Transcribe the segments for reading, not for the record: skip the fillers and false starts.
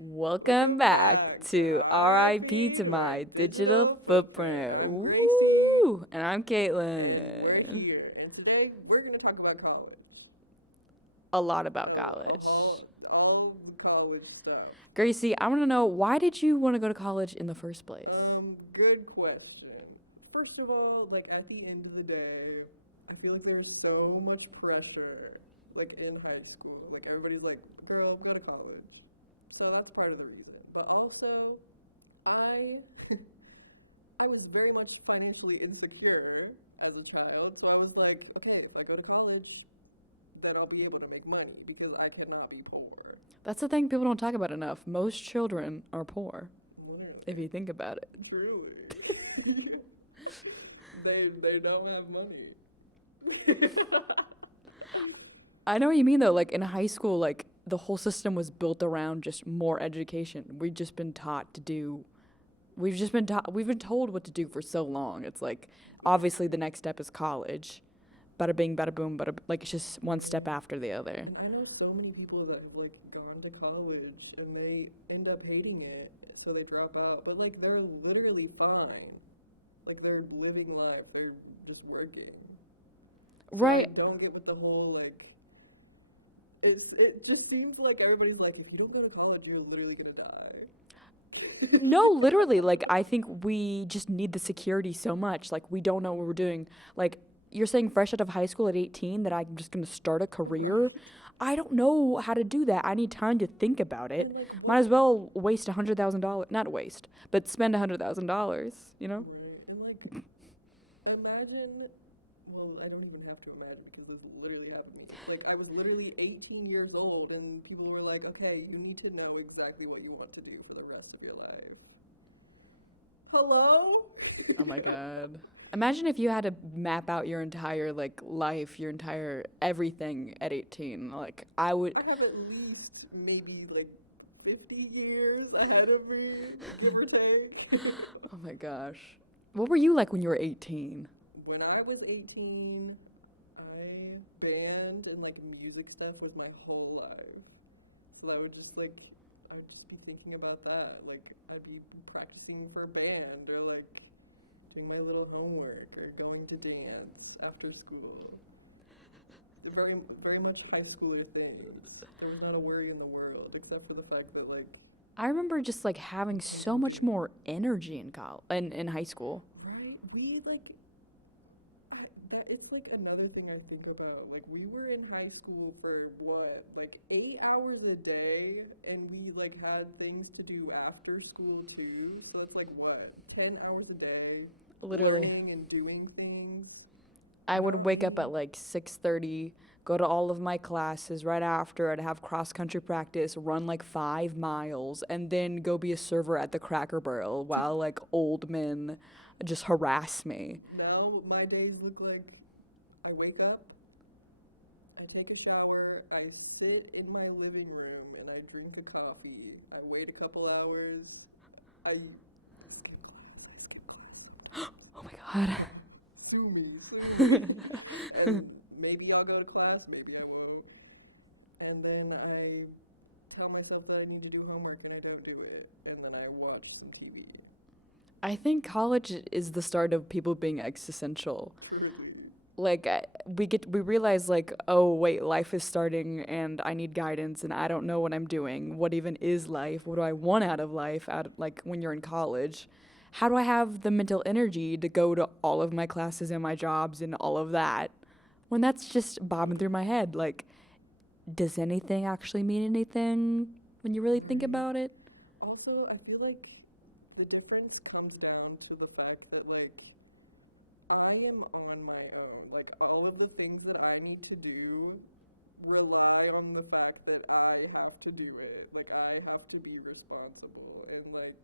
Welcome back to RIP to my digital footprint. I'm Gracie, Woo! And I'm and we're Caitlin. here. And today we're going to talk about college. A lot about A college. all the college stuff. Gracie, I want to know, why did you want to go to college in the first place? Good question. First of all, like at the end of the day, I feel like there's so much pressure, like in high school. Like everybody's like, "Girl, go to college." So that's part of the reason. But also, I I was very much financially insecure as a child, so I was like, okay, if I go to college, then I'll be able to make money because I cannot be poor. That's the thing people don't talk about enough. Most children are poor, if Literally. you think about it. Truly. They don't have money. I know what you mean though. Like in high school, like the whole system was built around just more education. We've just been taught to do. We've been told what to do for so long. It's like obviously the next step is college. Bada bing, bada boom, bada like it's just one step after the other. And I know so many people that have like gone to college and they end up hating it, so they drop out. But like they're literally fine. Like they're living life. They're just working. And I Right. don't get with the whole like. It just seems like everybody's like, if you don't go to college, you're literally gonna die. No, literally, like I think we just need the security so much. Like we don't know what we're doing. Like you're saying fresh out of high school at 18 that I'm just going to start a career. I don't know how to do that. I need time to think about it. And like Might what? as well waste $100,000, not waste, but spend $100,000, you know? Right? And like imagine. Well, I don't even have to imagine because this literally happened to me. Like I was literally 18 years old, and people were like, "Okay, you need to know exactly what you want to do for the rest of your life." Hello? Oh my god. Imagine if you had to map out your entire like life, your entire everything at 18. Like I I would have at least maybe like 50 years ahead of me, give or take. Oh my gosh. What were you like when you were 18? When I was 18, I band and like music stuff was my whole life. So I would just like, I'd just be thinking about that. Like, I'd be practicing for band or like doing my little homework or going to dance after school. Very, very much high schooler things. There was not a worry in the world except for the fact that like, I remember just like having so much more energy in college in high school. right? We like that it's like another thing I think about. Like we were in high school for what, like 8 hours a day, and we like had things to do after school too. So it's like what, 10 hours a day, Literally. learning and doing things. I would Not wake up at really. like 6:30, go to all of my classes right after. I'd have cross country practice, run like 5 miles, and then go be a server at the Cracker Barrel while like old men just harass me. Now my days look like I wake up, I take a shower, I sit in my living room and I drink a coffee. I wait a couple hours. I Oh my god. sue me, sue me. And maybe I'll go to class, maybe I won't. And then I tell myself that I need to do homework and I don't do it. And then I watch some TV. I think college is the start of people being existential. Truly. Like we realize like, oh wait, life is starting and I need guidance and I don't know what I'm doing. What even is life? What do I want out of life? Out like when you're in college, how do I have the mental energy to go to all of my classes and my jobs and all of that when that's just bobbing through my head? Like, does anything actually mean anything when you really think about it? Also, I feel like the difference comes down to the fact that, like, I am on my own. Like, all of the things that I need to do rely on the fact that I have to do it. Like, I have to be responsible. And, like,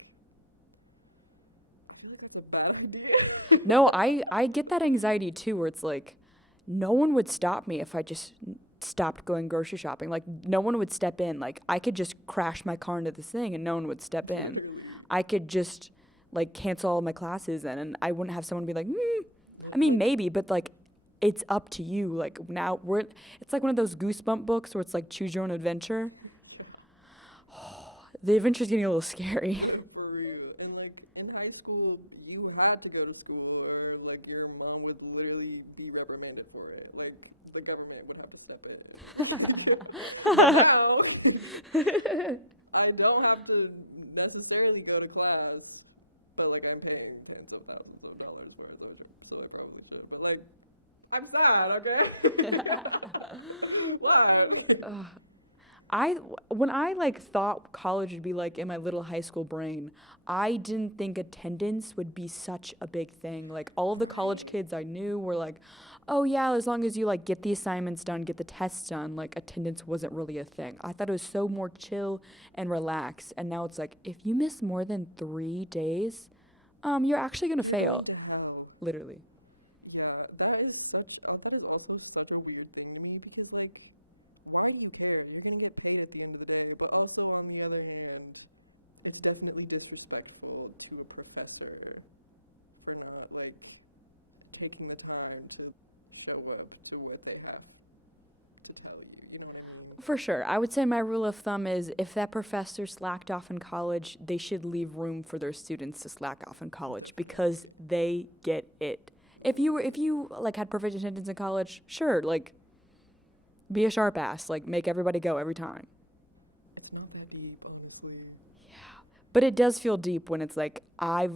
I feel like that's a bad idea. No, I get that anxiety too, where it's like, no one would stop me if I just stopped going grocery shopping. Like, no one would step in. Like, I could just crash my car into this thing and no one would step in. Literally. I could just, like, cancel all my classes then and I wouldn't have someone be like, I mean, Literally. maybe, but, like, it's up to you. Like, now it's like one of those Goosebump books where it's like choose your own adventure. The adventure's getting a little scary. For real. And like in high school, you had to go to school, or like your mom would literally be reprimanded for it. Like the government would have to step in. Now, I don't have to necessarily go to class, but like I'm paying tens of thousands of dollars for it, so I probably should. But like, I'm sad, okay? Why? Ugh. When I like thought college would be like in my little high school brain, I didn't think attendance would be such a big thing. Like all of the college kids I knew were like, "Oh yeah, as long as you like get the assignments done, get the tests done, like attendance wasn't really a thing." I thought it was so more chill and relaxed, and now it's like if you miss more than 3 days, you're actually gonna fail, The hell? literally. Yeah, that is also such a weird thing to me because like, why do you care? You're gonna get paid at the end of the day. But also on the other hand, it's definitely disrespectful to a professor for not like taking the time to show up to what they have to tell you. You know what I mean? For sure. I would say my rule of thumb is if that professor slacked off in college, they should leave room for their students to slack off in college because they get it. If you like had perfect attendance in college, sure, like be a sharp ass, like make everybody go every time. It's not that deep, honestly. But it does feel deep when it's like I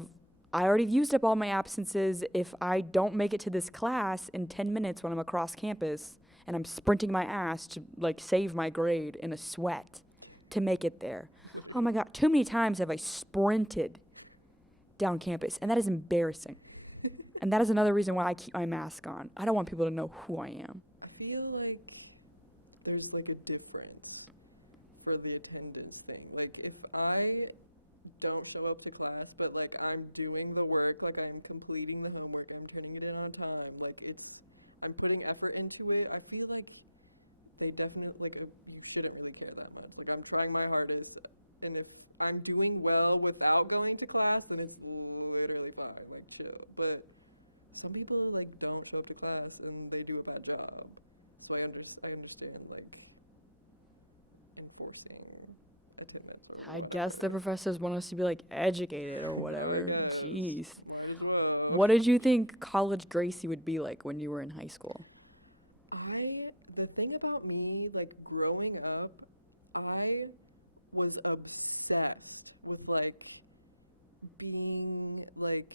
already used up all my absences. If I don't make it to this class in 10 minutes when I'm across campus and I'm sprinting my ass to like save my grade in a sweat to make it there. Oh my god, too many times have I sprinted down campus and that is embarrassing. And that is another reason why I keep my mask on. I don't want people to know who I am. I feel like there's like a difference for the attendance thing. Like if I don't show up to class, but like I'm doing the work, like I'm completing the homework, I'm turning it in on time, like I'm putting effort into it. I feel like they definitely like you shouldn't really care that much. Like I'm trying my hardest, and if I'm doing well without going to class, then it's literally fine, like chill. But some people like don't show up to class and they do a bad job. So I understand like enforcing attendance. I guess the professors want us to be like educated or whatever. Yeah. Jeez. Might as well. What did you think college Gracie would be like when you were in high school? The thing about me, like growing up, I was obsessed with like being like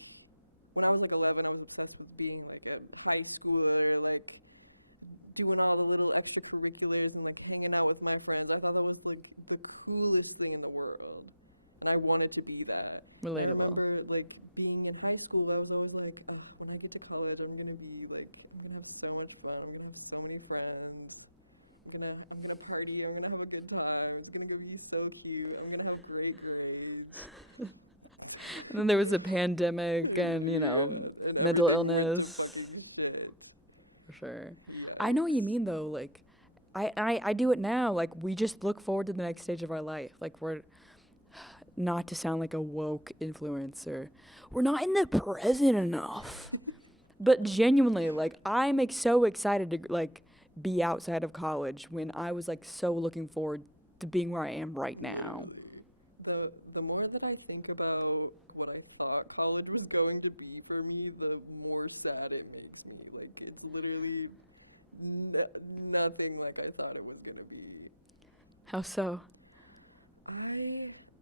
when I was like 11, I was obsessed with being like a high schooler, like doing all the little extracurriculars and like hanging out with my friends. I thought that was like the coolest thing in the world, and I wanted to be that. Relatable. I remember like being in high school, I was always like, when I get to college, I'm gonna have so much fun. I'm gonna have so many friends. I'm gonna party. I'm gonna have a good time. It's gonna be so cute. I'm gonna have great grades. And then there was a pandemic and, mental illness. For sure. I know what you mean, though. Like, I do it now. Like, we just look forward to the next stage of our life. Like, we're, not to sound like a woke influencer, we're not in the present enough. But genuinely, like, I'm like, so excited to, like, be outside of college when I was, like, so looking forward to being where I am right now. The more that I think about what I thought college was going to be for me, the more sad it makes me. Like, it's literally nothing like I thought it was going to be. How so?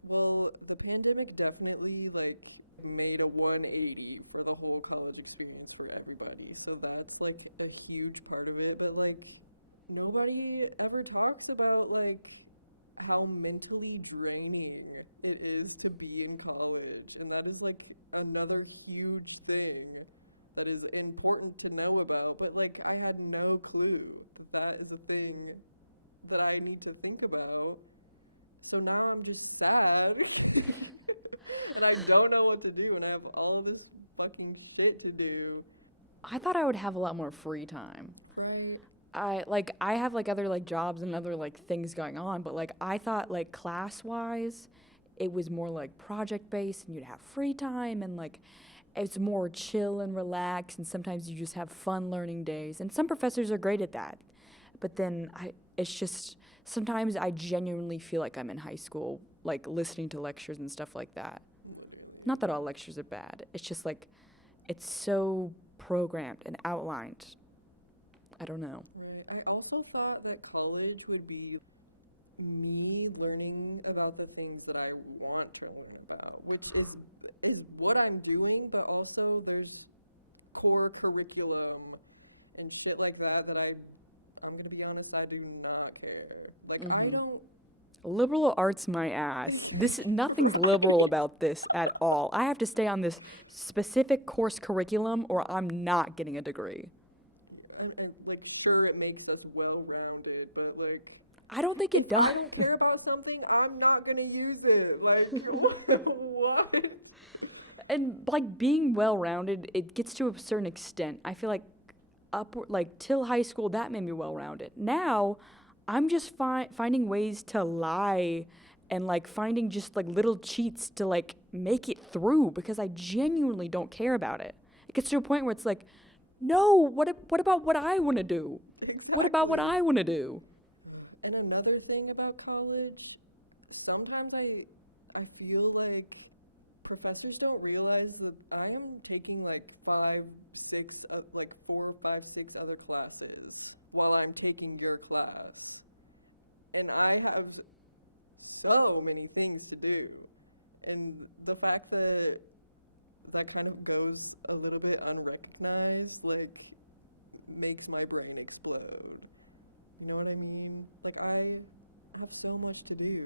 Well, the pandemic definitely, like, made a 180 for the whole college experience for everybody. So that's, like, a huge part of it. But, like, nobody ever talks about, like, how mentally draining it is to be in college, and that is like another huge thing that is important to know about, but like I had no clue that is a thing that I need to think about. So now I'm just sad and I don't know what to do, and I have all this fucking shit to do. I thought I would have a lot more free time. Right? I have like other like jobs and other like things going on, but like I thought like class wise it was more like project based and you'd have free time and like it's more chill and relaxed, and sometimes you just have fun learning days, and some professors are great at that. But then it's just sometimes I genuinely feel like I'm in high school, like listening to lectures and stuff like that. Not that all lectures are bad. It's just like it's so programmed and outlined. I don't know. Right. I also thought that college would be me learning about the things that I want to learn about, which is what I'm doing, but also there's core curriculum and shit like that that I'm gonna be honest, I do not care. Like I don't. Liberal arts my ass. This nothing's liberal about this at all. I have to stay on this specific course curriculum or I'm not getting a degree. And like sure it makes us well rounded, but like I don't think it I does. don't care about something, I'm not gonna use it. Like what? And like being well rounded, it gets to a certain extent. I feel like like till high school that made me well rounded. Now I'm just finding ways to lie and like finding just like little cheats to like make it through because I genuinely don't care about it. It gets to a point where it's like, no, what about what I want to do? What about what I want to do? And another thing about college, sometimes I feel like professors don't realize that I am taking like 4, 5, 6 other classes while I'm taking your class. And I have so many things to do. And the fact that that kind of goes a little bit unrecognized, like, makes my brain explode. You know what I mean? Like, I have so much to do,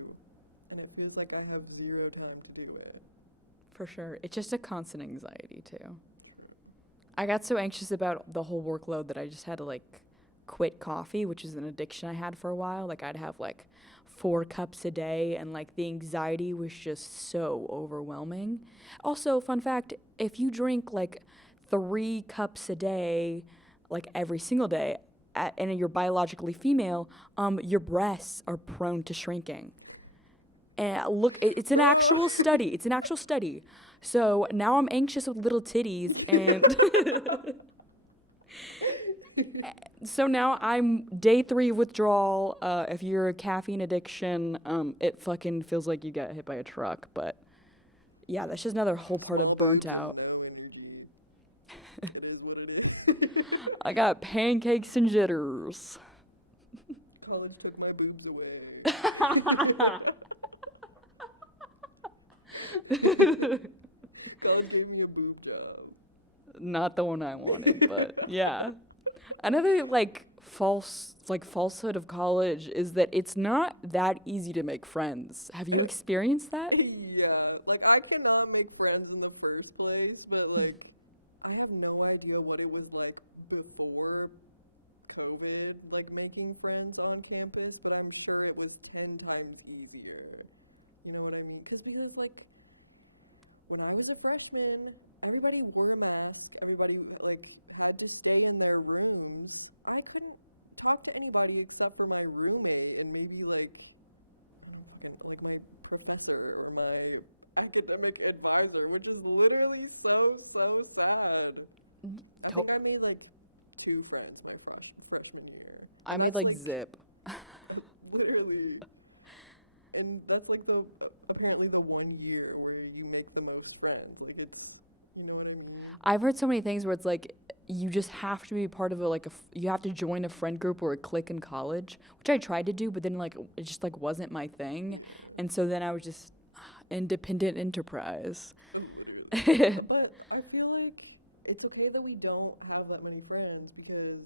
and it feels like I have zero time to do it. For sure. It's just a constant anxiety, too. I got so anxious about the whole workload that I just had to, like, quit coffee, which is an addiction I had for a while. Like, I'd have, like, 4 cups a day, and, like, the anxiety was just so overwhelming. Also, fun fact, if you drink, like, 3 cups a day, like, every single day, and you're biologically female, your breasts are prone to shrinking. And look, it's an actual study. It's an actual study. So now I'm anxious with little titties, and so now I'm day 3 of withdrawal. If you're a caffeine addiction, it fucking feels like you got hit by a truck. But yeah, that's just another whole part of burnt out. It is what it is. I got pancakes and jitters. College took my boobs away. College gave me a boob job. Not the one I wanted, but yeah. Another falsehood of college is that it's not that easy to make friends. Have you experienced that? Yeah, like I cannot make friends in the first place, but like I have no idea what it was like before COVID, like making friends on campus, but I'm sure it was 10 times easier. You know what I mean? Because like when I was a freshman, everybody wore a mask. Everybody like had to stay in their rooms. I couldn't talk to anybody except for my roommate and maybe like my professor or my academic advisor, which is literally so sad. I think I made like 2 friends my freshman year. I made like zip. Literally. And that's like apparently the 1 year where you make the most friends. Like it's, you know what I mean? I've heard so many things where it's like you just have to be part of you have to join a friend group or a clique in college, which I tried to do, but then like it just like wasn't my thing, and so then I was just independent enterprise. But I feel like it's okay that we don't have that many friends because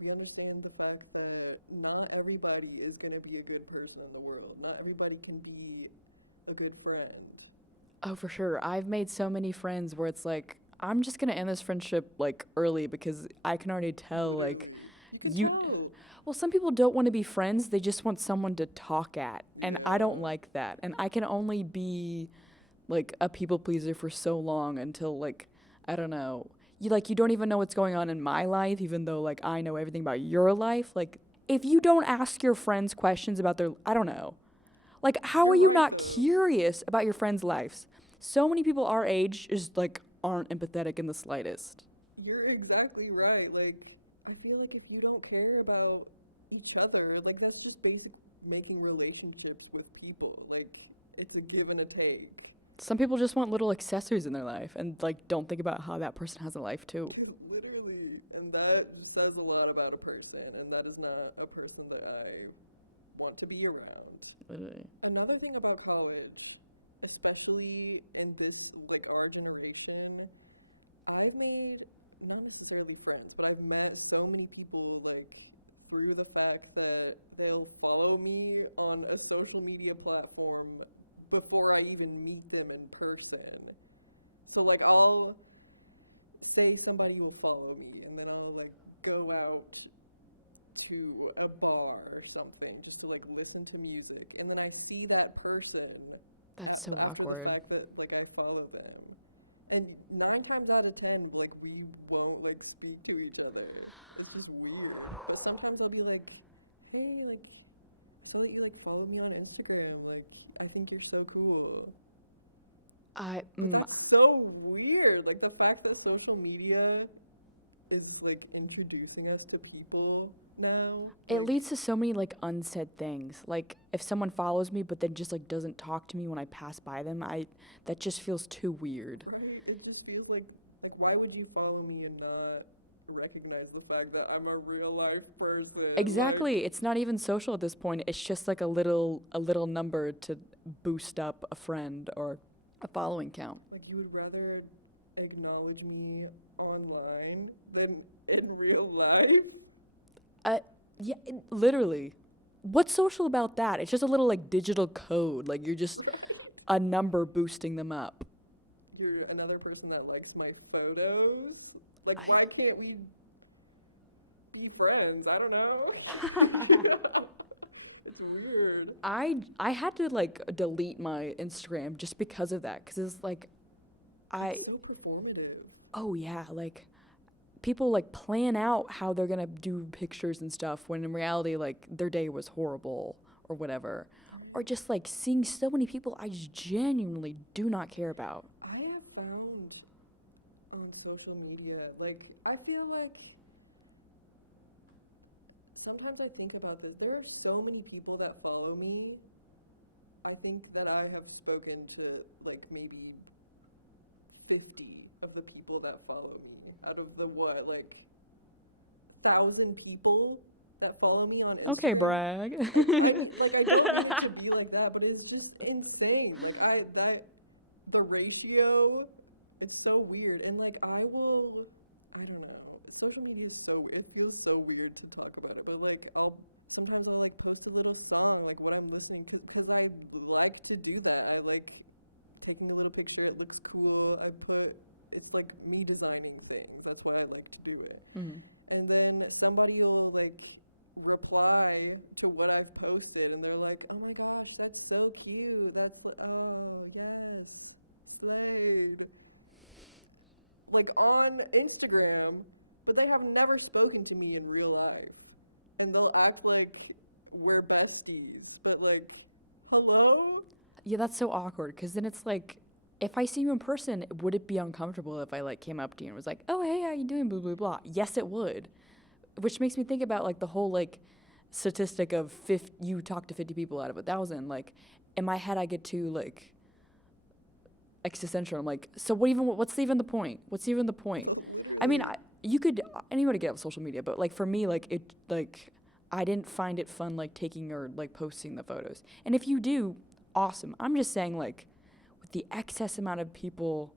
we understand the fact that not everybody is going to be a good person in the world. Not everybody can be a good friend. Oh, for sure. I've made so many friends where it's like, I'm just going to end this friendship like early because I can already tell like well, some people don't want to be friends. They just want someone to talk at. And I don't like that. And I can only be like a people pleaser for so long until like, I don't know. You don't even know what's going on in my life, even though like I know everything about your life. Like if you don't ask your friends questions about I don't know. Like how are you not curious about your friends' lives? So many people our age just like aren't empathetic in the slightest. You're exactly right. Like I feel like if you don't care about each other. Like, that's just basic making relationships with people. Like, it's a give and a take. Some people just want little accessories in their life and like don't think about how that person has a life too. Literally. And that says a lot about a person, and that is not a person that I want to be around. Literally. Another thing about college, especially in this, like, our generation, I've made, not necessarily friends, but I've met so many people, like, through the fact that they'll follow me on a social media platform before I even meet them in person. So, like, I'll say somebody will follow me, and then I'll, like, go out to a bar or something just to, like, listen to music, and then I see that person That's so after awkward. the fact that, like, I follow them. And 9 times out of 10, like, we won't, like, speak to each other. It's just weird. But sometimes I'll be like, hey, like, so that you, like, follow me on Instagram. Like, I think you're so cool. That's so weird. Like, the fact that social media is, like, introducing us to people now. It like, leads to so many like unsaid things. Like if someone follows me but then just like doesn't talk to me when I pass by them, that just feels too weird. Right? It just feels like, why would you follow me and not recognize the fact that I'm a real life person? Exactly. It's not even social at this point. It's just like a little number to boost up a friend or a following count. Like, you would rather acknowledge me online than in real life? Yeah, literally. What's social about that? It's just a little like digital code. Like you're just a number boosting them up. You're another person that likes my photos? Like, why can't we be friends? I don't know. It's weird. I had to like delete my Instagram just because of that, because it's like So performative. oh yeah, like people like plan out how they're gonna do pictures and stuff when in reality like their day was horrible or whatever, or just like seeing so many people I just genuinely do not care about. I have found on social media, like, I feel like sometimes I think about this. There are so many people that follow me. I think that I have spoken to, like, maybe 50 of the people that follow me out of the, what, like, 1,000 people that follow me on Instagram. Okay, brag. I don't want it to be like that, but it's just insane. Like, the ratio is so weird. And, like, I don't know. Social media is it feels so weird to talk about it, but, like, sometimes I'll, like, post a little song, like, what I'm listening to, because I like to do that. I like taking a little picture, it looks cool, it's, like, me designing things, that's why I like to do it. Mhm. And then somebody will, like, reply to what I've posted, and they're like, oh my gosh, that's so cute, oh, yes, slayed. Like, on Instagram, but they have never spoken to me in real life. And they'll act like we're besties, but, like, hello? Yeah, that's so awkward, because then it's like, if I see you in person, would it be uncomfortable if I like came up to you and was like, oh, hey, how you doing, blah, blah, blah? Yes, it would. Which makes me think about like the whole like statistic of you talk to 50 people out of 1,000. Like in my head, I get too like existential. I'm like, so what's even the point? What's even the point? I mean, anybody get up social media, but like for me, I didn't find it fun like taking or like posting the photos. And if you do, awesome. I'm just saying like with the excess amount of people,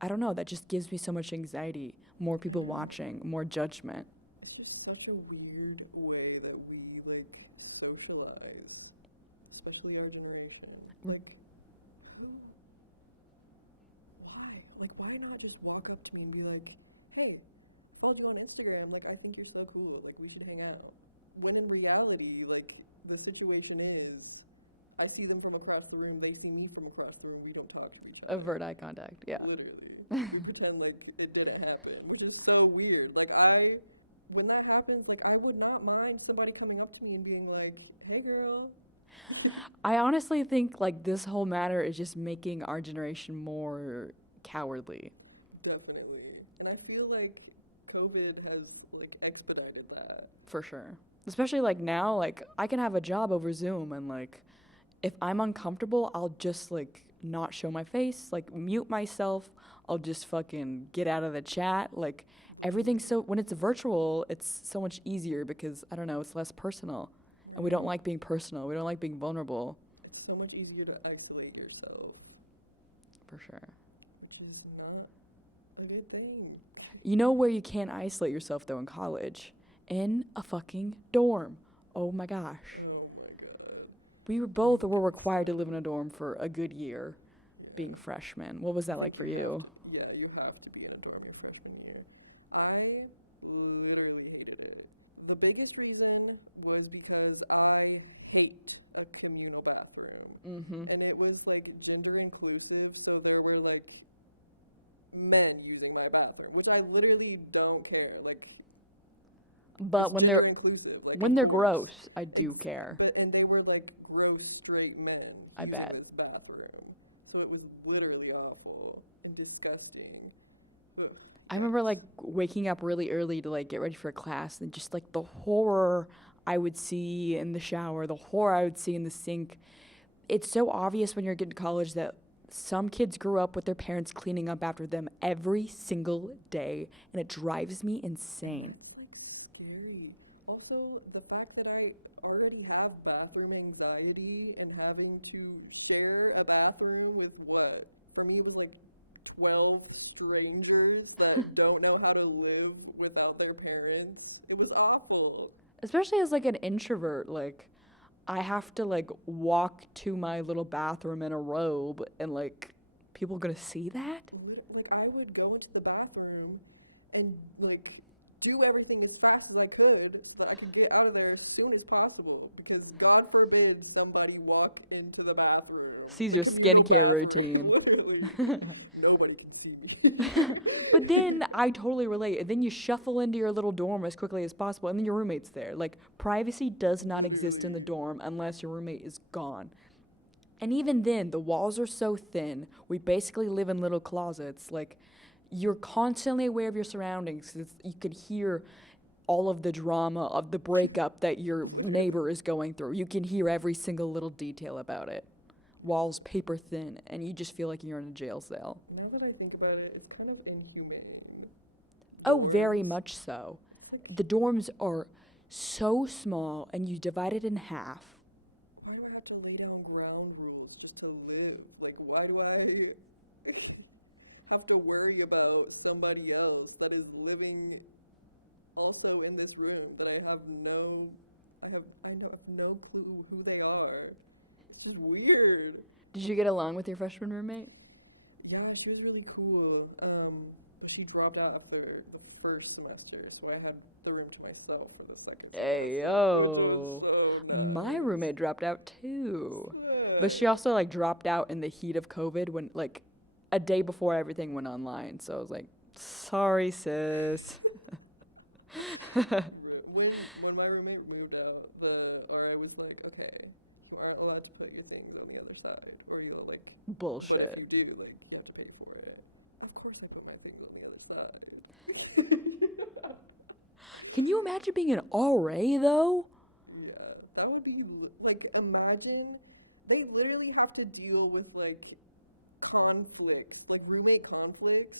I don't know, that just gives me so much anxiety. More people watching, more judgment. It's just such a weird way that we, like, socialize, especially our generation. Like, why not just walk up to me and be like, hey, followed you on Instagram, like, I think you're so cool, like, we should hang out. When in reality, like, the situation is, I see them from across the room, they see me from across the room, we don't talk to each other. Avert eye contact, yeah. Literally. We pretend like it didn't happen, which is so weird. Like, when that happens, like, I would not mind somebody coming up to me and being like, hey, girl. I honestly think like this whole matter is just making our generation more cowardly. Definitely. And I feel like COVID has, like, expedited that. For sure. Especially like now, like I can have a job over Zoom and like if I'm uncomfortable, I'll just like not show my face, like mute myself. I'll just fucking get out of the chat. Like everything's so when it's virtual, it's so much easier because I don't know, it's less personal. And we don't like being personal. We don't like being vulnerable, It's so much easier to isolate yourself, for sure. which is not a good thing. You know where you can't isolate yourself though in college? In a fucking dorm. Oh my gosh. Oh my god. We were required to live in a dorm for a good year being freshmen. What was that like for you? Yeah, you have to be in a dorm your freshman year. I literally hated it. The biggest reason was because I hate a communal bathroom. Mm-hmm. And it was like gender inclusive, so there were like men using my bathroom, which I literally don't care. Like, But it's when gender they're inclusive, like, when they're gross, I do care. But and they were like gross straight men. I using bet. this bathroom, so it was literally awful and disgusting. Ugh. I remember like waking up really early to like get ready for class and just like the horror I would see in the shower, the horror I would see in the sink. It's so obvious when you're getting to college that some kids grew up with their parents cleaning up after them every single day, and it drives me insane. Scary. Also, the fact that I already have bathroom anxiety and having to share a bathroom with what? For me, it was like 12 strangers that don't know how to live without their parents. It was awful. Especially as like an introvert, like I have to like walk to my little bathroom in a robe and like people gonna see that? Like, I would go into the bathroom and, like, do everything as fast as I could so that I could get out of there as soon as possible. Because God forbid somebody walk into the bathroom. Sees your into the skincare bathroom. routine. Literally. Nobody can see me. But then I totally relate. And then you shuffle into your little dorm as quickly as possible, and then your roommate's there. Like, privacy does not exist in the dorm unless your roommate is gone. And even then, the walls are so thin. We basically live in little closets. Like, you're constantly aware of your surroundings. You could hear all of the drama of the breakup that your neighbor is going through. You can hear every single little detail about it. Walls paper thin, and you just feel like you're in a jail cell. Now that I think about it, it's kind of inhumane. Oh, very much so. The dorms are so small, and you divide it in half. Why do I have to lay down ground rules just to live? Like, why do I have to worry about somebody else that is living also in this room that I have no clue who they are? It's just weird. Did you get along with your freshman roommate? Yeah, she was really cool. But she dropped out after the first semester, so I had the room to myself for the second. Hey, yo. My roommate dropped out too. Yeah. But she also like dropped out in the heat of COVID when like a day before everything went online. So I was like, sorry, sis. When my roommate moved out, the RA was like, okay, you aren't allowed to put your things on the other side, or you'll like, Bullshit. But if you do, like, you have to pay for it. Of course I put my things on the other side. Can you imagine being an RA though? Yeah, that would be, like, imagine, they literally have to deal with, like, conflicts, like roommate conflicts.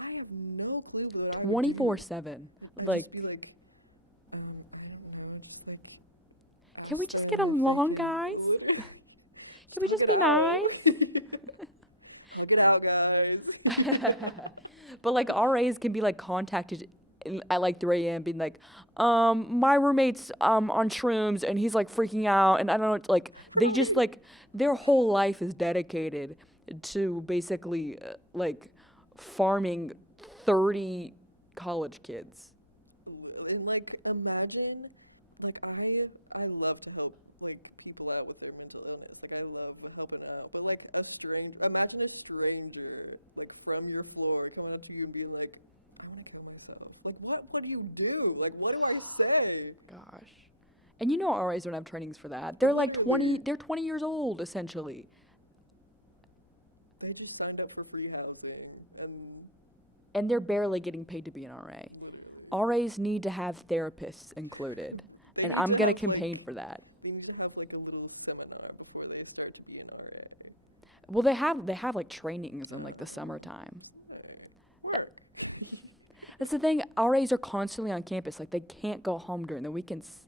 I have no clue, but 24/7. I'd Like, just be like, I don't know, just like, can we just get along, guys? Can we just be nice? Look it out, guys. But like RAs can be like contacted at like 3 a.m. being like, my roommate's on shrooms and he's like freaking out and I don't know, like they just like their whole life is dedicated to basically like farming 30 college kids. And like imagine, like I love to help like people out with their mental illness. Like I love helping out, but like imagine a stranger like from your floor coming up to you and being like, I want to kill myself. Like what do you do? Like what do I say? Gosh. And you know RAs don't have trainings for that. They're like 20 years old essentially. They just signed up for free housing And they're barely getting paid to be an RA. RAs need to have therapists included. They And need I'm to gonna have, campaign for that. they need to have like a little seminar before they start to be an RA. Well, they have like trainings in like the summertime. Work. That's the thing. RAs are constantly on campus. Like they can't go home during the weekends.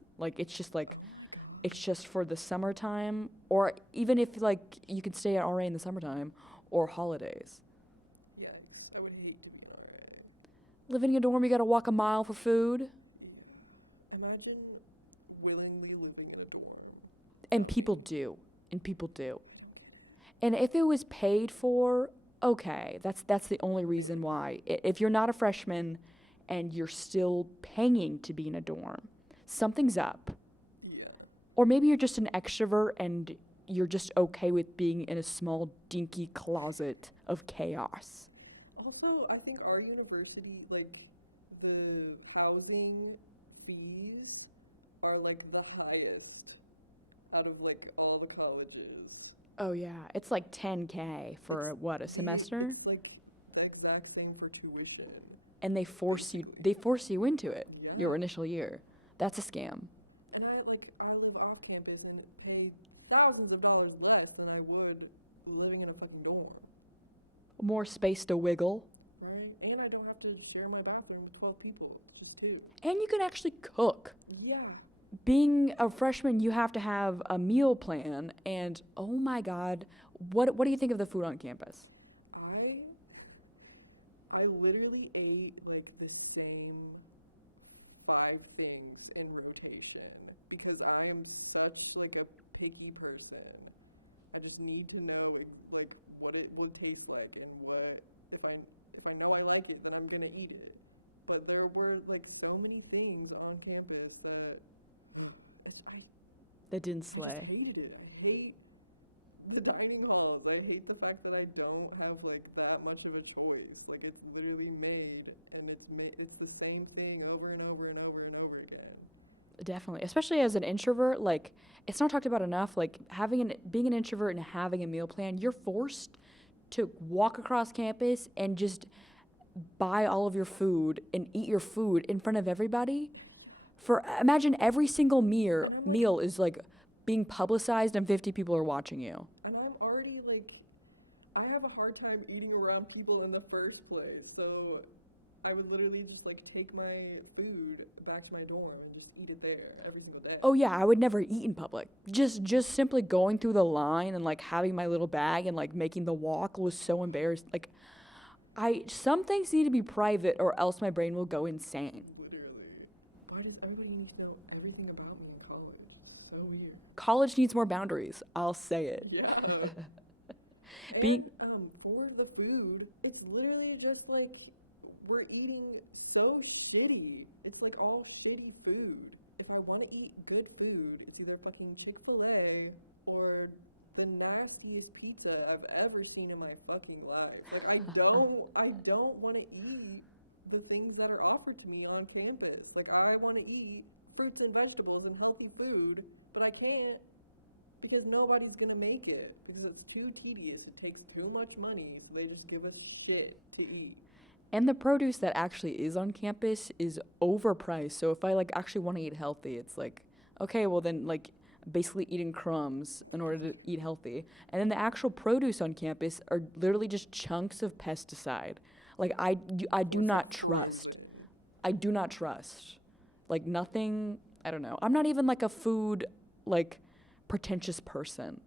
It's just for the summertime, or even if like you can stay at RA in the summertime or holidays. Yeah, I would hate to be an RA. Living in a dorm, you gotta walk a mile for food, Imagine willingly living in a dorm. and people do, And if it was paid for, okay, that's the only reason why. If you're not a freshman and you're still paying to be in a dorm, something's up. Yeah. Or maybe you're just an extrovert and you're just okay with being in a small, dinky closet of chaos. Also, I think our university, like, the housing fees are like the highest out of like all the colleges. Oh yeah, it's like 10K for what, a semester? It's like the exact same for tuition. And they force you into it Yeah. your initial year. That's a scam. And I live off campus and pay thousands of dollars less than I would living in a fucking dorm. More space to wiggle. Right? And I don't have to share my bathroom with 12 people, just 2. And you can actually cook. Yeah. Being a freshman, you have to have a meal plan, and oh my god, what do you think of the food on campus? I literally ate like the same 5 things in rotation because I'm such like a picky person. I just need to know like what it will taste like and what if I know I like it, then I'm gonna eat it. But there were like so many things on campus that That didn't I slay. hated it. I hate the dining halls. I hate the fact that I don't have like that much of a choice. Like it's literally made, and it's the same thing over and over and over and over again. Definitely, especially as an introvert, like it's not talked about enough. Like being an introvert and having a meal plan, you're forced to walk across campus and just buy all of your food and eat your food in front of everybody. Imagine every single meal is like being publicized and 50 people are watching you. And I'm already like, I have a hard time eating around people in the first place. So I would literally just like take my food back to my dorm and just eat it there every single day. Oh yeah, I would never eat in public. Just simply going through the line and like having my little bag and like making the walk was so embarrassing. Like some things need to be private or else my brain will go insane. Literally. Why does everybody need to know everything about me in college? So weird. College needs more boundaries. I'll say it. Yeah. Being And for the food, it's literally just like we're eating so shitty. It's like all shitty food. If I want to eat good food, it's either fucking Chick-fil-A or the nastiest pizza I've ever seen in my fucking life. Like I don't want to eat the things that are offered to me on campus. Like I want to eat fruits and vegetables and healthy food, but I can't because nobody's gonna make it because it's too tedious. It takes too much money, so they just give us shit to eat. and the produce that actually is on campus is overpriced. So if I like actually want to eat healthy, it's like, okay, well then like basically eating crumbs in order to eat healthy. And then the actual produce on campus are literally just chunks of pesticide. Like I do not trust. I do not trust. Like nothing, I don't know. I'm not even like a food like pretentious person.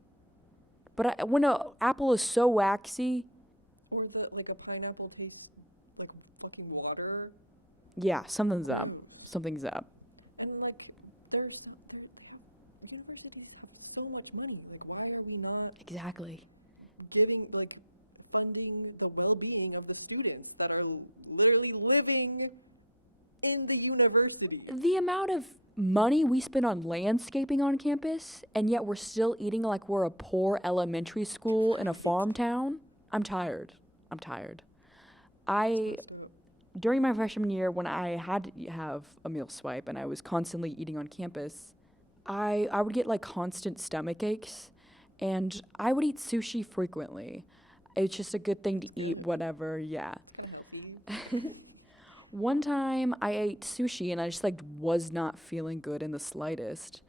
But when an apple is so waxy, Or that like a pineapple tastes like fucking water. yeah, something's up. Something's up. And like universities have so much money. Like why are we not Exactly. getting like funding the well-being of the students that are literally living in the university? The amount of money we spend on landscaping on campus, and yet we're still eating like we're a poor elementary school in a farm town. I'm tired. During my freshman year, when I had to have a meal swipe and I was constantly eating on campus, I would get like constant stomach aches, and I would eat sushi frequently. It's just a good thing to eat, whatever, yeah. One time I ate sushi and I just like was not feeling good in the slightest.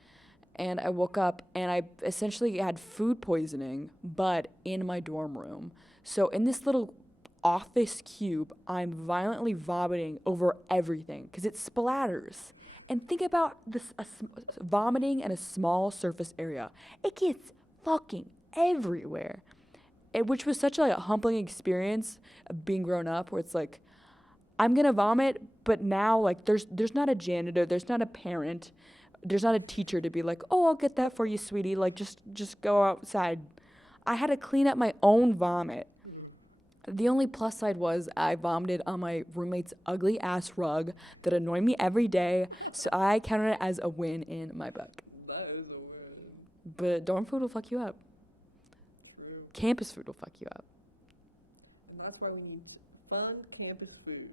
And I woke up and I essentially had food poisoning, but in my dorm room. So in this little office cube, I'm violently vomiting over everything because it splatters. And think about this vomiting in a small surface area. It gets fucking everywhere. Which was such a humbling experience of being grown up where it's like, I'm gonna vomit, but now like there's not a janitor, there's not a parent, there's not a teacher to be like, oh, I'll get that for you, sweetie. Like just go outside. I had to clean up my own vomit. The only plus side was I vomited on my roommate's ugly ass rug that annoyed me every day, so I counted it as a win in my book. That is a win. But dorm food will fuck you up. True. Campus food will fuck you up. And that's why we need fun campus food.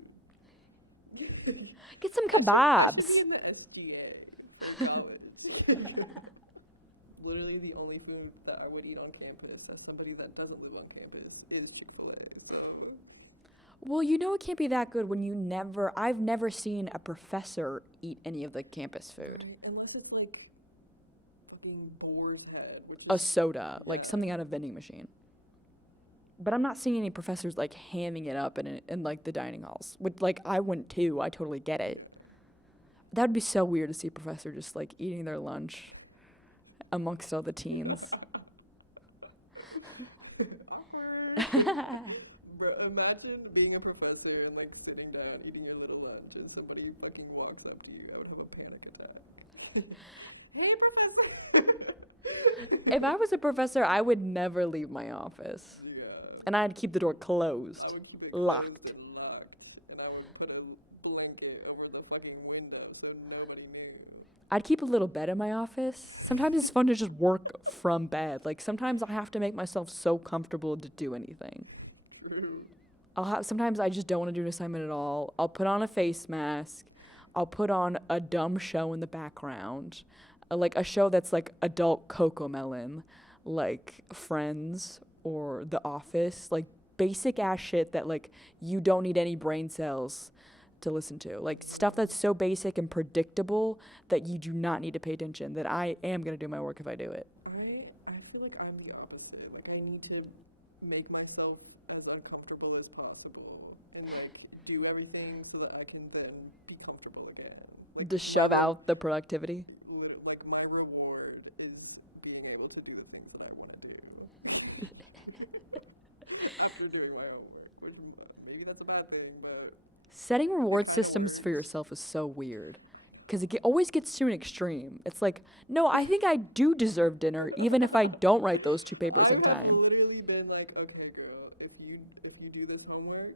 Get some kebabs. In the SBA. in college. Literally the only food that I would eat on campus as somebody that doesn't live on campus is Chick-fil-A. So. Well, you know it can't be that good when I've never seen a professor eat any of the campus food. Unless it's like fucking Boar's Head, which A is soda, like something out of a vending machine. But I'm not seeing any professors like hamming it up in like the dining halls. Which like I wouldn't too. I totally get it. That would be so weird to see a professor just like eating their lunch amongst all the teens. awkward. Bro, imagine being a professor and like sitting down eating your little lunch and somebody fucking walks up to you. I would have a panic attack. Hey, professor. If I was a professor, I would never leave my office. Yeah. And I'd keep the door I closed, would keep it locked. closed and locked, and I would put a blanket over the fucking window so nobody knew. I'd keep a little bed in my office. Sometimes it's fun to just work from bed. Like sometimes I have to make myself so comfortable to do anything. True. Sometimes I just don't want to do an assignment at all. I'll put on a face mask. I'll put on a dumb show in the background, like a show that's like adult Cocomelon, like Friends or The Office, like basic ass shit that like you don't need any brain cells to listen to, like stuff that's so basic and predictable that you do not need to pay attention. That I am gonna do my work if I do it. I feel like I'm the opposite. Like I need to make myself as uncomfortable as possible and like do everything so that I can then be comfortable again. Like, To shove out the productivity. Like my reward is being able to do the things that I want to do after doing my homework. Maybe that's a bad thing, but Setting reward systems for yourself is so weird because it always gets to an extreme. It's like, no, I think I do deserve dinner even if I don't write those 2 papers in I've time. literally been like, okay, girl, if you do this homework,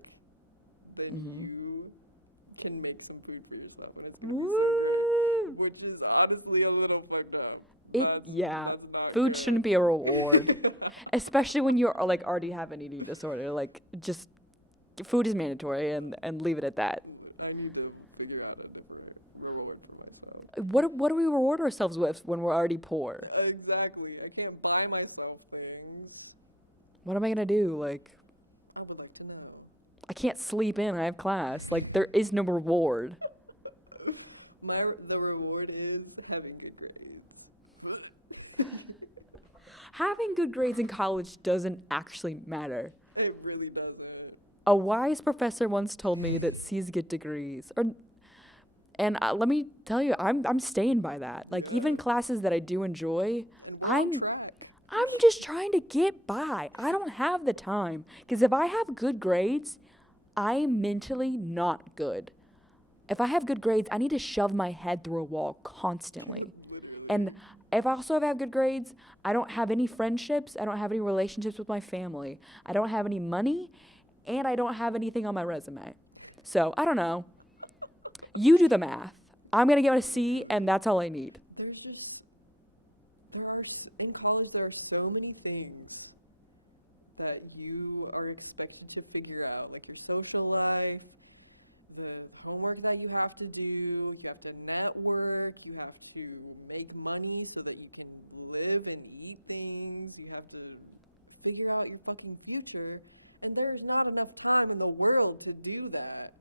then you can make some food for yourself. And it's Woo! which is honestly a little fucked up. Yeah, That's not food good. shouldn't be a reward, especially when you're like already have an eating disorder. Like, just food is mandatory and leave it at that. I need to figure out a different reward for myself. What do we reward ourselves with when we're already poor? Exactly. I can't buy myself things. What am I gonna do? Like, I would like to know. I can't sleep in. I have class. Like, there is no reward. The reward is having good grades. Having good grades in college doesn't actually matter. It really doesn't. A wise professor once told me that C's get degrees. And let me tell you, I'm staying by that. Like, even classes that I do enjoy, I'm just trying to get by. I don't have the time. Because if I have good grades, I'm mentally not good. If I have good grades, I need to shove my head through a wall constantly. And if I also have good grades, I don't have any friendships. I don't have any relationships with my family. I don't have any money. And I don't have anything on my resume. So, I don't know. You do the math. I'm going to get a C, and that's all I need. In college, there are so many things that you are expected to figure out. Like your social life, the homework that you have to do, you have to network, you have to make money so that you can live and eat things, you have to figure out your fucking future. And there's not enough time in the world to do that.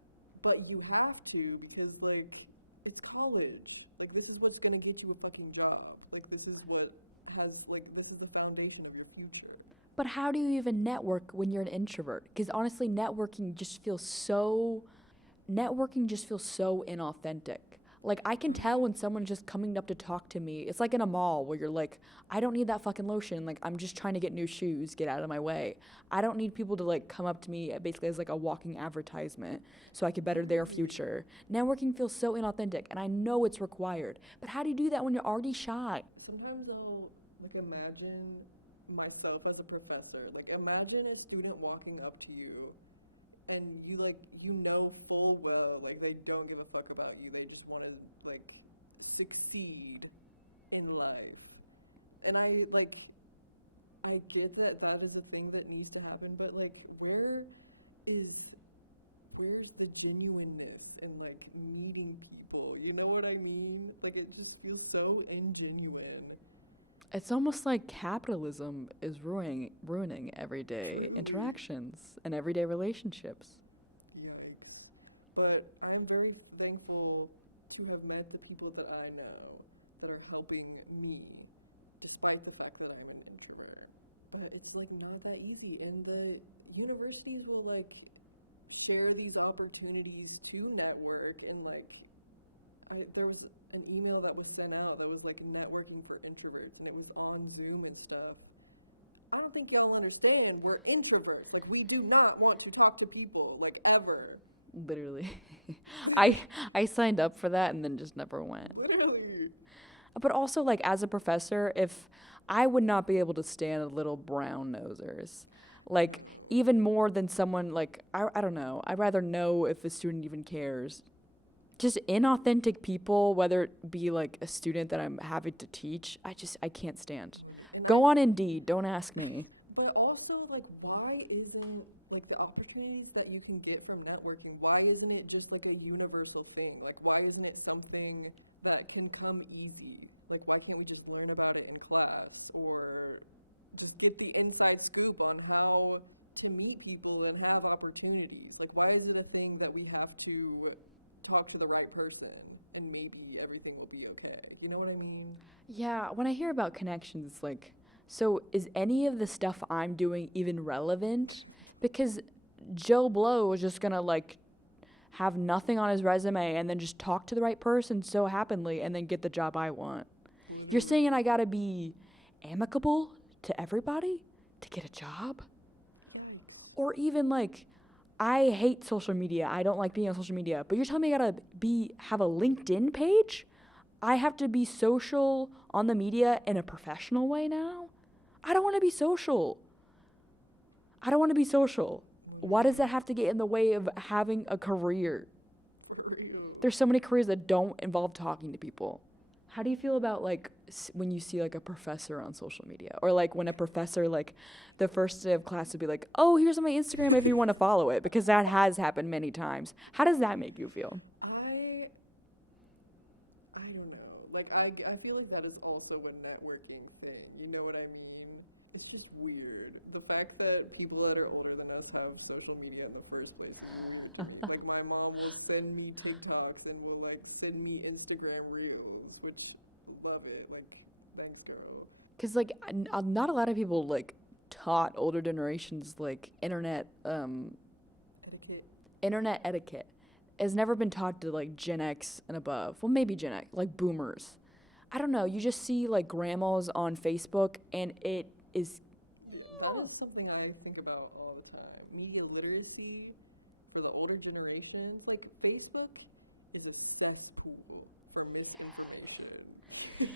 but you have to because like it's college. Like this is what's gonna get you a fucking job. Like this is what has like this is the foundation of your future. But how do you even network when you're an introvert? Because honestly, networking just feels so inauthentic. Like I can tell when someone's just coming up to talk to me. It's like in a mall where you're like, I don't need that fucking lotion. Like I'm just trying to get new shoes, get out of my way. I don't need people to like come up to me basically as like a walking advertisement so I could better their future. Networking feels so inauthentic and I know it's required. But how do you do that when you're already shy? Sometimes I'll like imagine myself as a professor. Like imagine a student walking up to you and you know full well like they don't give a fuck about you. They just want to like succeed in life. And I get that that is a thing that needs to happen, but like is where's the genuineness in like meeting people? You know what I mean? Like it just feels so ingenuine. It's almost like capitalism is ruining everyday interactions and everyday relationships. Yikes. But I'm very thankful to have met the people that I know that are helping me, despite the fact that I'm an introvert. But it's like not that easy, and the universities will like share these opportunities to network, and like there was an email that was sent out that was like networking for introverts, and it was on Zoom and stuff. I don't think y'all understand. We're introverts. Like we do not want to talk to people, like ever. Literally. I signed up for that and then just never went. Literally. But also like as a professor, if I would not be able to stand little brown nosers. Like even more than someone like I don't know. I'd rather know if a student even cares. Just inauthentic people, whether it be like a student that I'm having to teach, I can't stand. Go on Indeed, don't ask me. But also, like, why isn't, like, the opportunities that you can get from networking, why isn't it just, like, a universal thing? Like, why isn't it something that can come easy? Like, why can't we just learn about it in class? Or just get the inside scoop on how to meet people and have opportunities? Like, why is it a thing that we have to talk to the right person and maybe everything will be okay? You know what I mean? Yeah, when I hear about connections, it's like, so is any of the stuff I'm doing even relevant? Because Joe Blow is just gonna like have nothing on his resume and then just talk to the right person so happily and then get the job I want. Mm-hmm. You're saying I gotta be amicable to everybody to get a job? Or even like, I hate social media. I don't like being on social media. But you're telling me I gotta have a LinkedIn page? I have to be social on the media in a professional way now? I don't want to be social. Why does that have to get in the way of having a career? There's so many careers that don't involve talking to people. How do you feel about like when you see like a professor on social media, or like when a professor like the first day of class would be like, "Oh, here's my Instagram if you want to follow it," because that has happened many times. How does that make you feel? I don't know. Like I feel like that is also a networking thing. You know what I mean? It's just weird. The fact that people that are older than us have social media in the first place is weird to me. Like my mom will send me TikToks and will like send me Instagram reels, which love it. Like thanks, girl. Because like not a lot of people like taught older generations like internet etiquette. Has never been taught to like Gen X and above. Well, maybe Gen X, like boomers. I don't know. You just see like grandmas on Facebook, and it is. That is something I think about all the time. Media literacy for the older generations. Like Facebook is a cesspool for misinformation.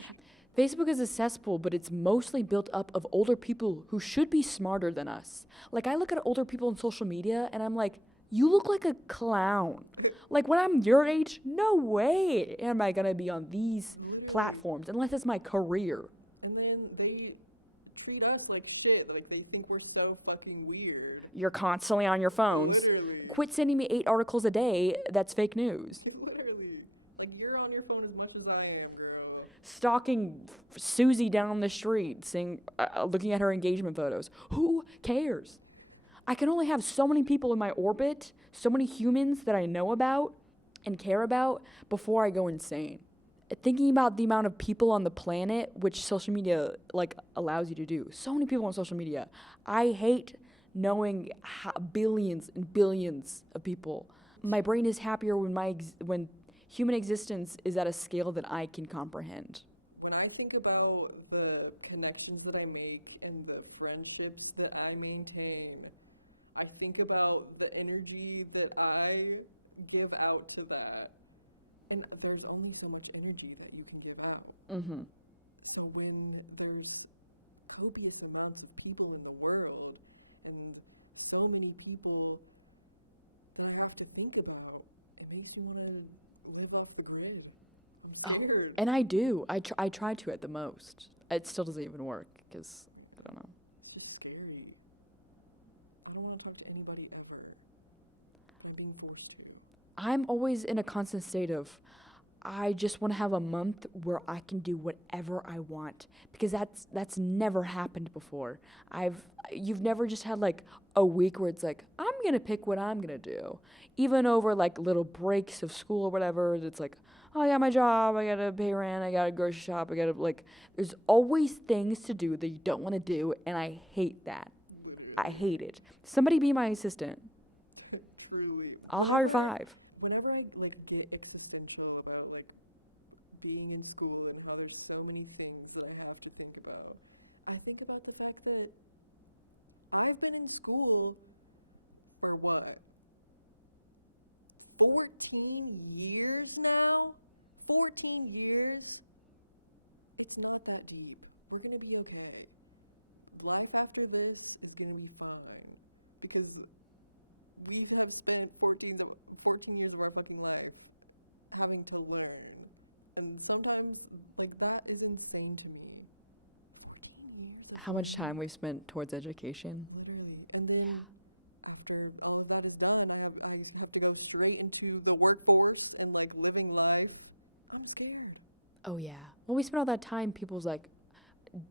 Facebook is a cesspool, but it's mostly built up of older people who should be smarter than us. Like I look at older people on social media, and I'm like, you look like a clown. Like when I'm your age, no way am I gonna be on these platforms unless it's my career. And then they treat us like shit. Like they think we're so fucking weird. You're constantly on your phones. Literally. Quit sending me 8 articles a day. That's fake news. Literally. Like you're on your phone as much as I am, girl. Stalking Susie down the street, looking at her engagement photos. Who cares? I can only have so many people in my orbit, so many humans that I know about and care about before I go insane. Thinking about the amount of people on the planet, which social media like allows you to do. So many people on social media. I hate knowing how billions and billions of people. My brain is happier when when human existence is at a scale that I can comprehend. When I think about the connections that I make and the friendships that I maintain, I think about the energy that I give out to that. And there's only so much energy that you can give out. Mm-hmm. So when there's copious amounts of people in the world and so many people that I have to think about, it makes me want to live off the grid. I'm scared. And I do. I try to at the most. It still doesn't even work because I don't know. It's just scary. I don't want to talk to anybody ever. I'm being forced to. I'm always in a constant state of I just want to have a month where I can do whatever I want because that's never happened before. You've never just had like a week where it's like I'm going to pick what I'm going to do. Even over like little breaks of school or whatever, it's like oh, I got my job, I got to pay rent, I got to grocery shop, I got to like there's always things to do that you don't want to do and I hate that. I hate it. Somebody be my assistant. Truly. I'll hire 5. Whenever I like get existential about like being in school and how there's so many things that I have to think about, I think about the fact that I've been in school for what? 14 years now? 14 years? It's not that deep. We're gonna be okay. Life after this is gonna be fine. Because we have spent 14 years of our fucking life having to learn. And sometimes, like, that is insane to me. How much time we've spent towards education. And then, after all of that is done, I have to go straight into the workforce and, like, living life. I'm scared. Oh yeah. Well, we spent all that time people's like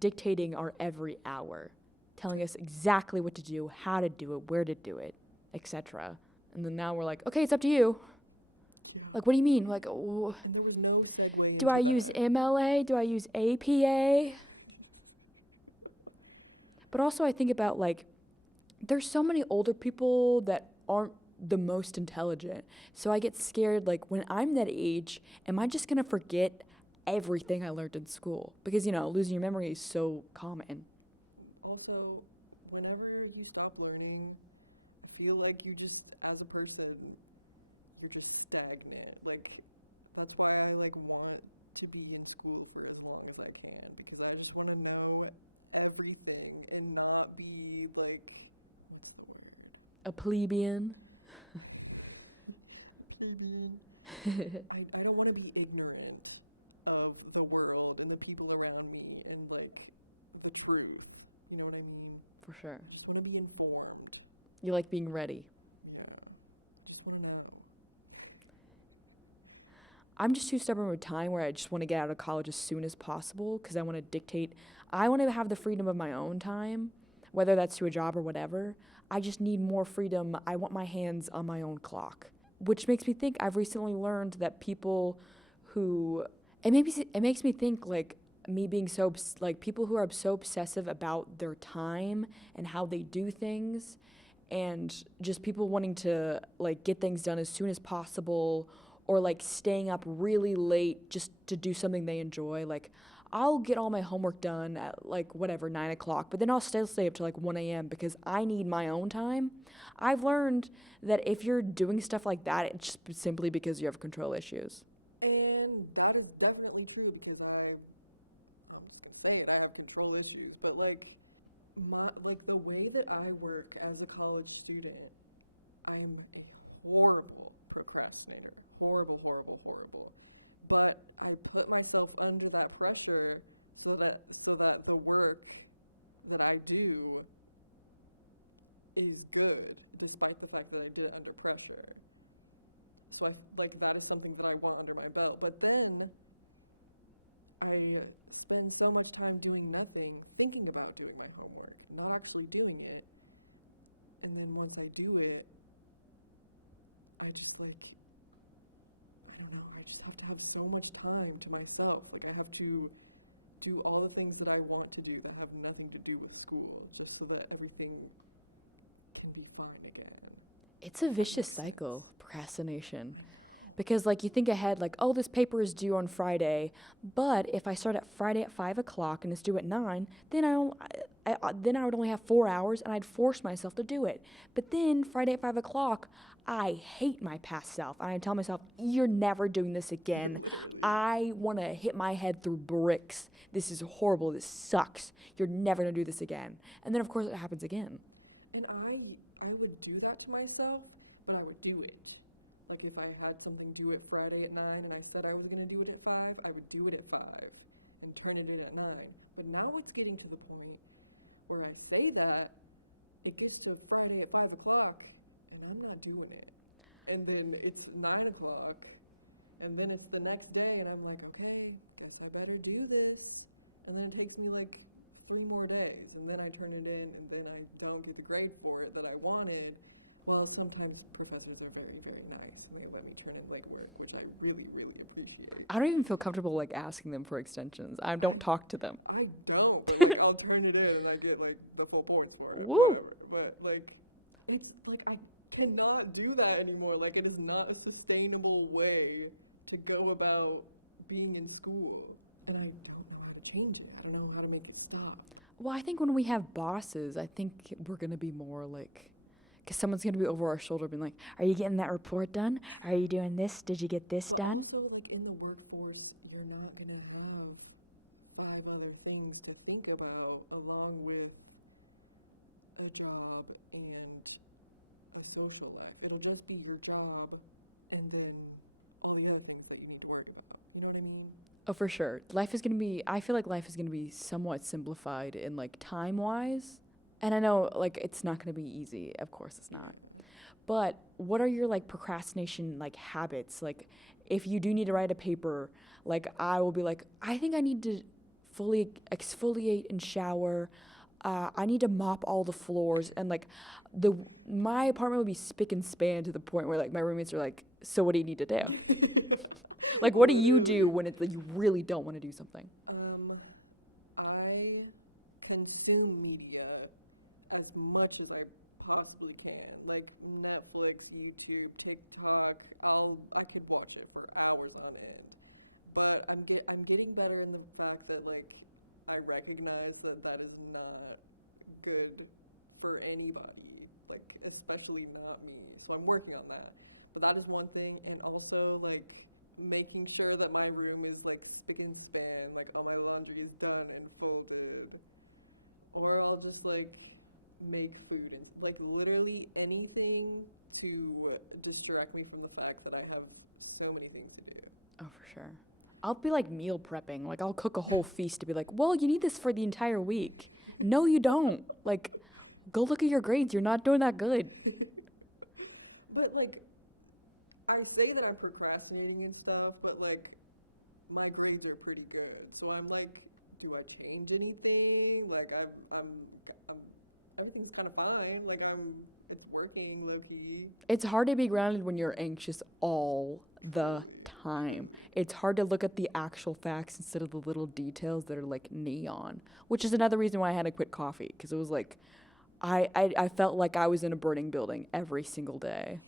dictating our every hour, telling us exactly what to do, how to do it, where to do it, etc. And then now we're like, okay, it's up to you. Like, what do you mean? Like, do I use MLA? Do I use APA? But also, I think about like, there's so many older people that aren't the most intelligent. So I get scared, like, when I'm that age, am I just gonna forget everything I learned in school? Because, you know, losing your memory is so common. Also, whenever you stop learning, I feel like you just, as a person, you're just stagnant. Like, that's why I, like, want to be in school for as long as I can. Because I just want to know everything and not be, like, A plebeian. I don't want to be ignorant of the world and the people around me and, like, the truth. You know what I mean? For sure. I just want to be informed. You like being ready. Yeah. Just want to know. I'm just too stubborn with time where I just want to get out of college as soon as possible because I want to dictate. I want to have the freedom of my own time, whether that's to a job or whatever. I just need more freedom. I want my hands on my own clock, which makes me think I've recently learned that people who it makes me think like me being so like people who are so obsessive about their time and how they do things and just people wanting to like get things done as soon as possible or like staying up really late just to do something they enjoy. Like I'll get all my homework done at like whatever 9 o'clock, but then I'll still stay up to like 1 a.m. because I need my own time. I've learned that if you're doing stuff like that, it's just simply because you have control issues. And that is definitely true because I'm just gonna say it, I have control issues, but like the way that I work as a college student, I'm a horrible procrastinator. Horrible. But I put myself under that pressure so that the work that I do is good, despite the fact that I did it under pressure. So that is something that I want under my belt. But then I spend so much time doing nothing, thinking about doing my homework, not actually doing it. And then once I do it, I just like, I don't know, I just have to have so much time to myself. Like I have to do all the things that I want to do that have nothing to do with school, just so that everything can be fine again. It's a vicious cycle, procrastination. Because like you think ahead, like, oh, this paper is due on Friday, but if I start at Friday at 5 o'clock and it's due at 9, then then I would only have 4 hours and I'd force myself to do it. But then Friday at 5 o'clock, I hate my past self and I tell myself, you're never doing this again. I want to hit my head through bricks. This is horrible. This sucks. You're never gonna do this again. And then of course it happens again. And I would do that to myself, but I would do it. Like if I had something due at Friday at 9 and I said I was going to do it at 5, I would do it at 5 and turn it in at 9. But now it's getting to the point where I say that, it gets to Friday at 5 o'clock and I'm not doing it. And then it's 9 o'clock and then it's the next day and I'm like, okay, guess I better do this. And then it takes me like 3 more days and then I turn it in and then I don't get the grade for it that I wanted. Well, sometimes professors are very, very nice when they let me turn in legwork, which I really, really appreciate. I don't even feel comfortable like asking them for extensions. I don't talk to them. I don't. Like, I'll turn it in and I get like the full points for it. Woo! But like, it's like I cannot do that anymore. Like, it is not a sustainable way to go about being in school. And I don't know how to change it. I don't know how to make it stop. Well, I think when we have bosses, I think we're going to be more like, because someone's going to be over our shoulder being like, are you getting that report done? Are you doing this? Did you get this done? Also, like in the workforce, you're not going to have 5 other things to think about along with a job and a social life. It'll just be your job and then all the other things that you need to worry about. You know what I mean? Oh, for sure. Life is going to be, I feel like life is going to be somewhat simplified in like time-wise. And I know, like, it's not going to be easy. Of course it's not. But what are your, like, procrastination, like, habits? Like, if you do need to write a paper, like, I will be like, I think I need to fully exfoliate and shower. I need to mop all the floors. And, like, my apartment would be spick and span to the point where, like, my roommates are like, so what do you need to do? Like, what do you do when it's, like, you really don't want to do something? I consume media as much as I possibly can, like Netflix, YouTube, TikTok. I could watch it for hours on end. But I'm getting better in the fact that like I recognize that is not good for anybody, like especially not me. So I'm working on that. But that is one thing, and also like making sure that my room is like spick and span, like all my laundry is done and folded. Or I'll just like make food and like literally anything to distract me from the fact that I have so many things to do. Oh, for sure. I'll be like meal prepping. Like, I'll cook a whole feast to be like, well, you need this for the entire week. No, you don't. Like, go look at your grades. You're not doing that good. But like, I say that I'm procrastinating and stuff, but like, my grades are pretty good. So I'm like, do I change anything? Like, I'm everything's kind of fine. Like, it's working, low-key. It's hard to be grounded when you're anxious all the time. It's hard to look at the actual facts instead of the little details that are like neon, which is another reason why I had to quit coffee, because it was like, I felt like I was in a burning building every single day.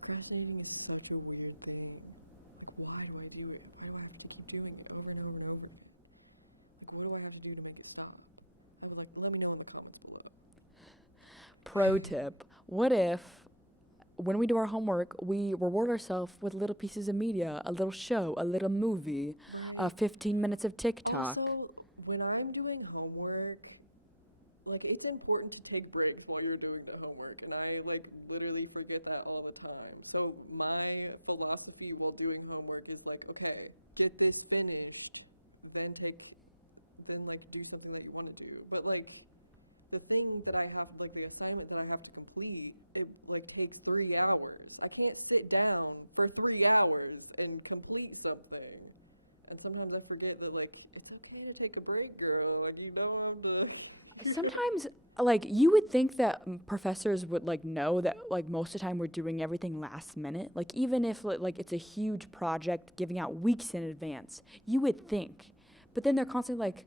Procrastinating is such a weird thing. Why do I do it? Why do I have to keep doing it over and over and over? What do I have to do to make it stop? I was like, let me know in the comments below. Pro tip, what if when we do our homework, we reward ourselves with little pieces of media, a little show, a little movie, 15 minutes of TikTok. Also, when I'm doing homework, like, it's important to take breaks while you're doing the homework, and I, like, literally forget that all the time. So my philosophy while doing homework is, like, okay, get this finished, then do something that you want to do. But, like, the thing that I have, like, the assignment that I have to complete, it, like, takes 3 hours. I can't sit down for 3 hours and complete something. And sometimes I forget that, like, it's okay to take a break, girl. Like, you don't have to... Sometimes Like, you would think that professors would, like, know that, like, most of the time we're doing everything last minute. Like, even if, like, it's a huge project giving out weeks in advance, you would think. But then they're constantly like,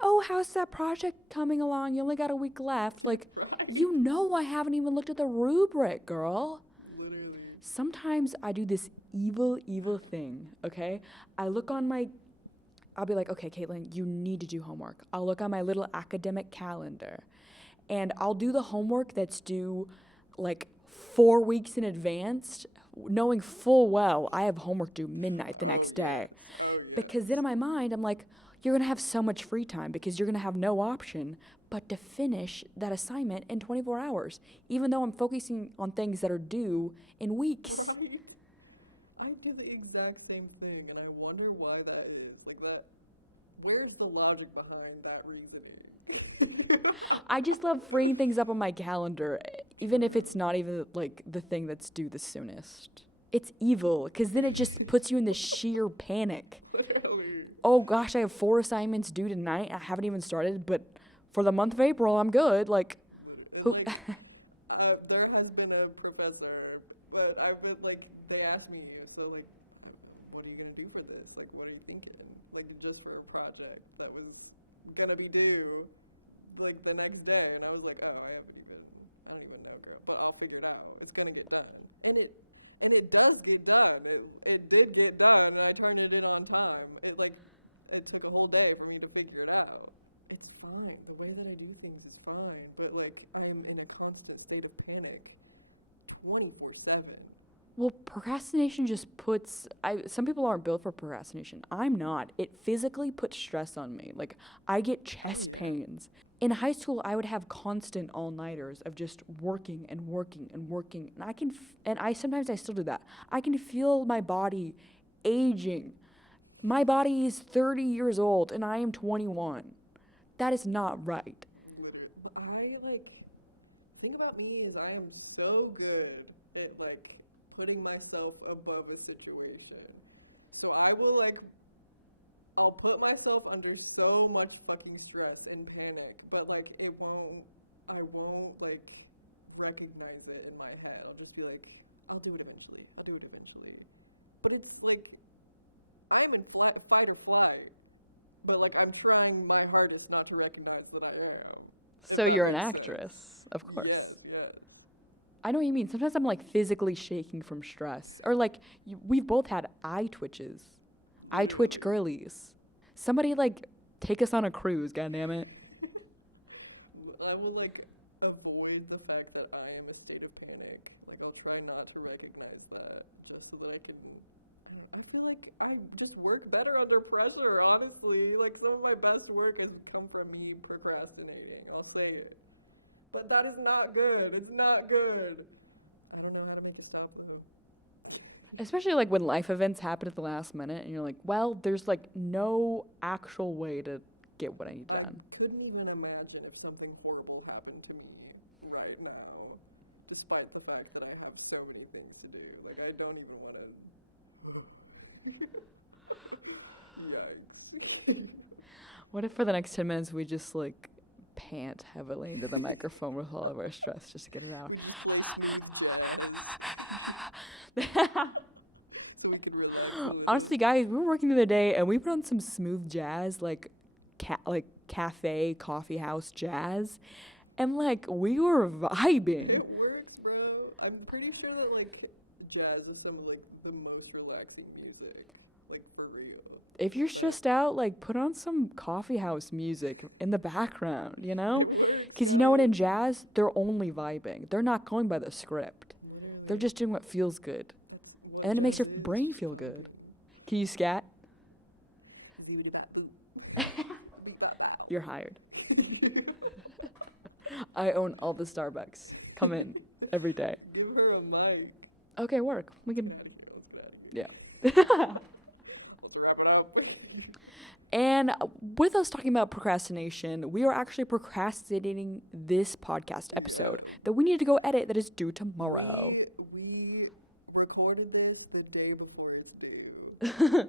oh, how's that project coming along? You only got a week left. Like, Right. you know I haven't even looked at the rubric, girl. Literally. Sometimes I do this evil thing, okay? I'll be like, okay, Caitlin, you need to do homework. I'll look on my little academic calendar and I'll do the homework that's due like 4 weeks in advance, knowing full well I have homework due midnight the next day. Oh, yeah. Because then in my mind, I'm like, you're gonna have so much free time because you're gonna have no option but to finish that assignment in 24 hours, even though I'm focusing on things that are due in weeks. Right. I do the exact same thing, and I wonder why that is. Like that, where's the logic behind that reasoning? I just love freeing things up on my calendar, even if it's not even like the thing that's due the soonest. It's evil, because then it just puts you in this sheer panic. Literally. Oh gosh, I have 4 assignments due tonight. I haven't even started, but for the month of April, I'm good. Like, It's who? like, there has been a professor, but I've been like, they asked me, so like, what are you gonna do for this? Like, what are you thinking? Like, just for a project that was gonna be due, like the next day, and I was like, oh, I don't even know, girl, but I'll figure it out. It's gonna get done, and it does get done. It did get done, and I turned it in on time. It took a whole day for me to figure it out. It's fine. The way that I do things is fine, but like I'm in a constant state of panic, 24/7. Well, procrastination just puts. Some people aren't built for procrastination. I'm not. It physically puts stress on me. Like, I get chest pains. In high school, I would have constant all-nighters of just working and working and working, and I sometimes I still do that. I can feel my body aging. My body is 30 years old, and I am 21. That is not right. Thing about me is I am so good at like putting myself above a situation. So I'll put myself under so much fucking stress and panic, but like I won't like recognize it in my head. I'll just be like, I'll do it eventually. I'll do it eventually. But it's like, I'm in fight or flight. But like, I'm trying my hardest not to recognize that I am. So you're an actress, of course. Yes. I know what you mean. Sometimes I'm like physically shaking from stress. Or like, we've both had eye twitches. I twitch girlies. Somebody like take us on a cruise, goddammit. I will like avoid the fact that I am a state of panic. Like I'll try not to recognize that, just so that I can. I feel like I just work better under pressure. Honestly, like some of my best work has come from me procrastinating. I'll say it, but that is not good. It's not good. I don't know how to make it stop. Especially like when life events happen at the last minute and you're like, well, there's like no actual way to get what I need done. I couldn't even imagine if something horrible happened to me right now, despite the fact that I have so many things to do. Like, I don't even want to. Yikes. What if for the next 10 minutes we just like pant heavily into the microphone with all of our stress just to get it out? Honestly, guys, we were working the other day and we put on some smooth jazz, like cafe, coffee house jazz, and like we were vibing. It works, bro. I'm pretty sure that like jazz is some of like the most relaxing music, like for real. If you're stressed out, like put on some coffee house music in the background, you know? Because you know what, in jazz, they're only vibing. They're not going by the script. They're just doing what feels good. And then it makes your brain feel good. Can you scat? You're hired. I own all the Starbucks. Come in every day. Okay, work. We can. Yeah. And with us talking about procrastination, we are actually procrastinating this podcast episode that we need to go edit that is due tomorrow. We recorded this the day before it's due. And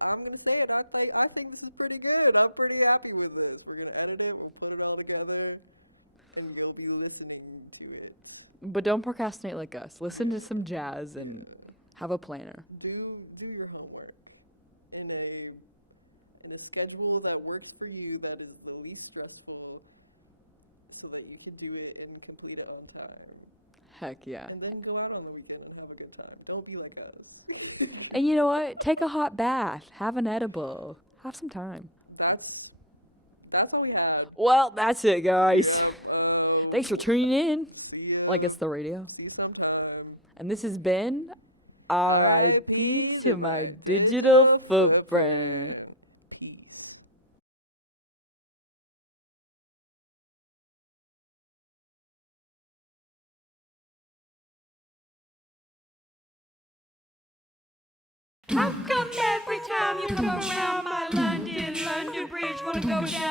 I'm going to say it, I think this is pretty good. I'm pretty happy with this. We're going to edit it, we'll put it all together. and you'll be listening to it. But don't procrastinate like us. Listen to some jazz and have a planner. Do your homework in a schedule that works for you, that is the least stressful, so that you can do it and complete it on time. Heck yeah. And then go out on the weekend and have a good time. Don't be like us. And you know what? Take a hot bath. Have an edible. Have some time. That's all we have. Well, that's it, guys. Um, Thanks for tuning in. see ya. Like it's the radio. See you sometime. And this has been R.I.P. to my digital footprint. How come every time you come around my London Bridge wanna go down?